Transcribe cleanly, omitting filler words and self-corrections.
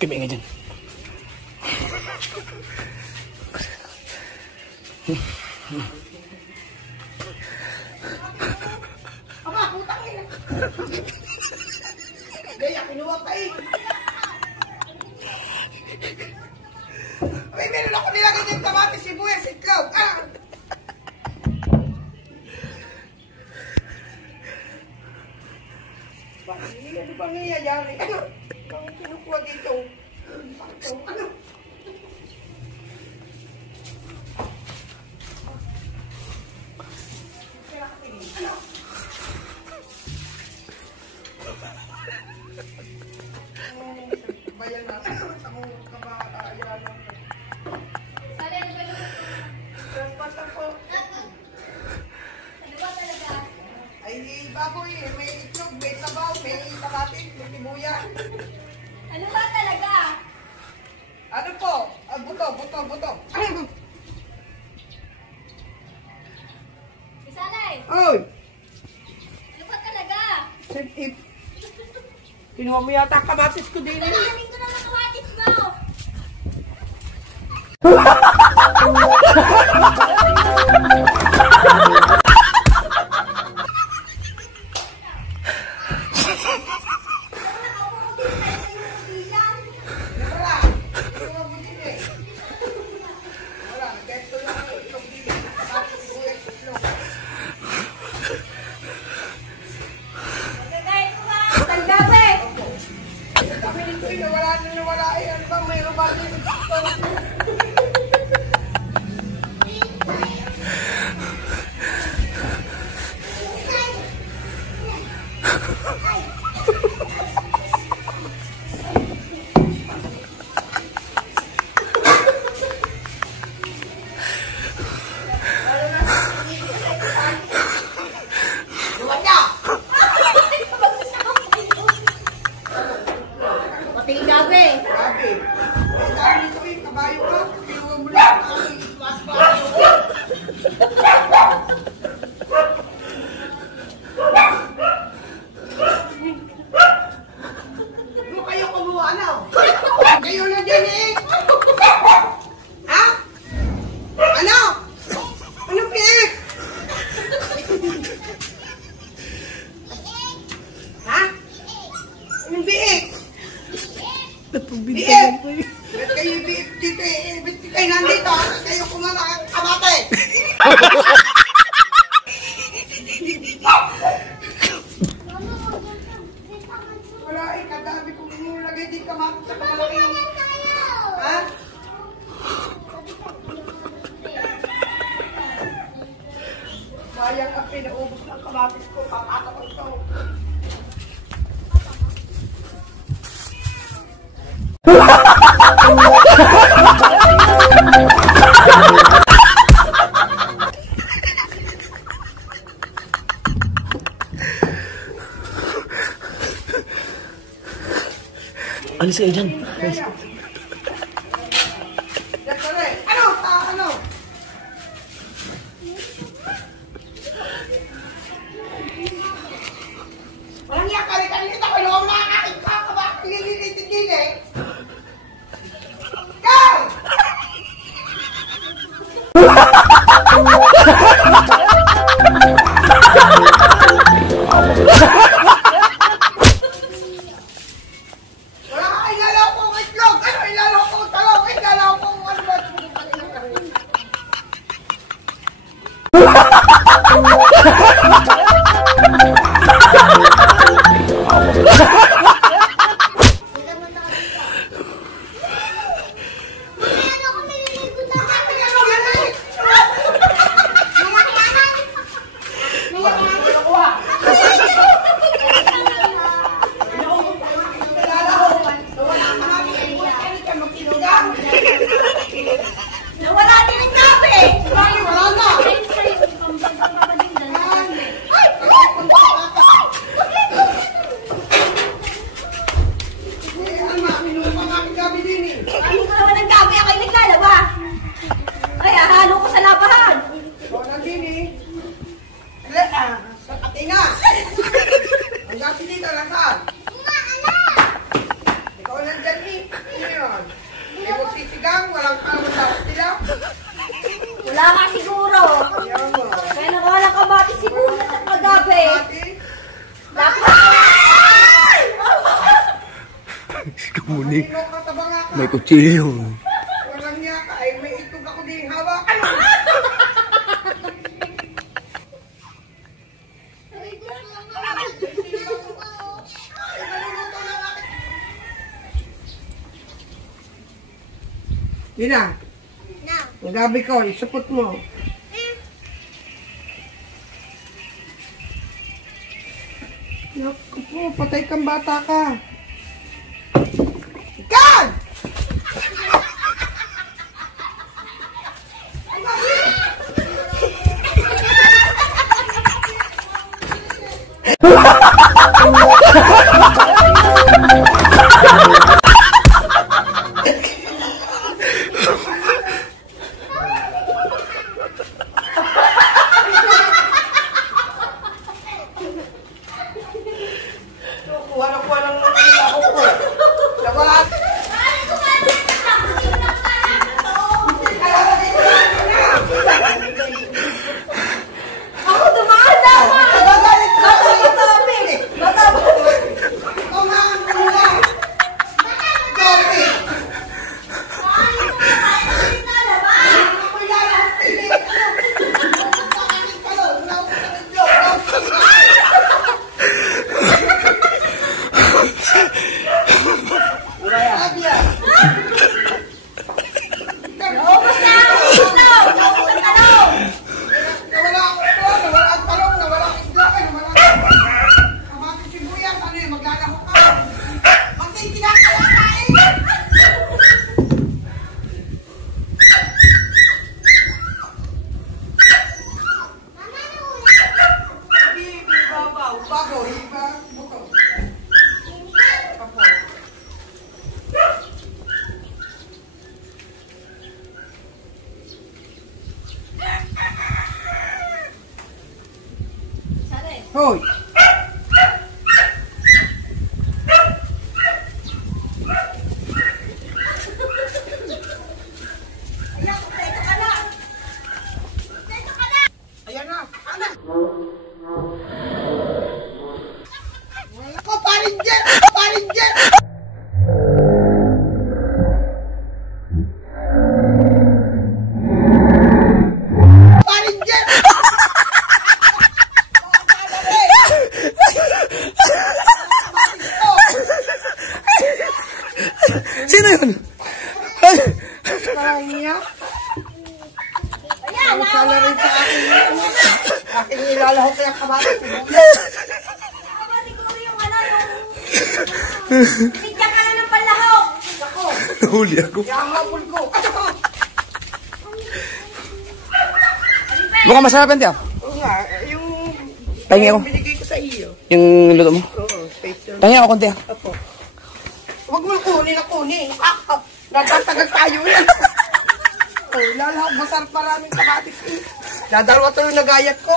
Kami nga dyan. Aba, putang ina. Gaya, kinuha ka eh. Ay, meron ako nilagay din kamatis, sibuyas, itlog. Ah! Ano bang nangyayari? Ano? Ang kinukuha dito? Ano? Ano? Bayan natin sa mga kabahayan. Transport po. Ano ba talaga? Ay, baboy eh. May itlog, may sabaw, may kamatis, may tibuyan. Ano ba talaga? Ano po? Buto. Isanay! Oy! Ano ba talaga? Kinuha mo yata kamatis ko din. Kailanganin ko naman kamatis mo! Wala eh, kadami kong nilagay din kamatis sa kamalaking. Ha? Sayang ang pinaubos ng kamatis ko, pakatapos ito. Alis kayo dyan. Ano? Walang niya, kalit-kalit ako. Yung mga aking kakabak, lililitin-lili. Go! Nawala din ang gabi! Wala na! Ano ko naman ang gabi? Ako'y naglalaba! Ay, ahalo ko sa labahan! Wala din eh. Sino ka, tabanga ka? May kutsilyo. Walang niya ka. Ay, may itog ako din hawakan. Yun na. Ang gabi ko, isupot mo. Naku po, patay kang bata ka. Ikan! Hoy! Ayan na! Anak! Wala ko! Parinjer! Parinjer! Parinjer! Sino yun? Parang niya. Ayan, Ang sana rin sa akin yun. Aking ilalahok kaya kabati. nakabati ko yung binigyan ka na ng palahok. Ako! Nahuli ako. Kaya ang hapon ko. Mukhang masarap yan, tiya. Oo nga, yung... Pahingi ako. Binigay ko sa iyo. Yung luto mo. Oo, special. Pahingi ako konti, ah. Apo. Huwag mo kunin na kunin. Natatagal tayo yan. Oh, lalahok masarap maraming kamatis. Dadalawa tuloy na gayat ko.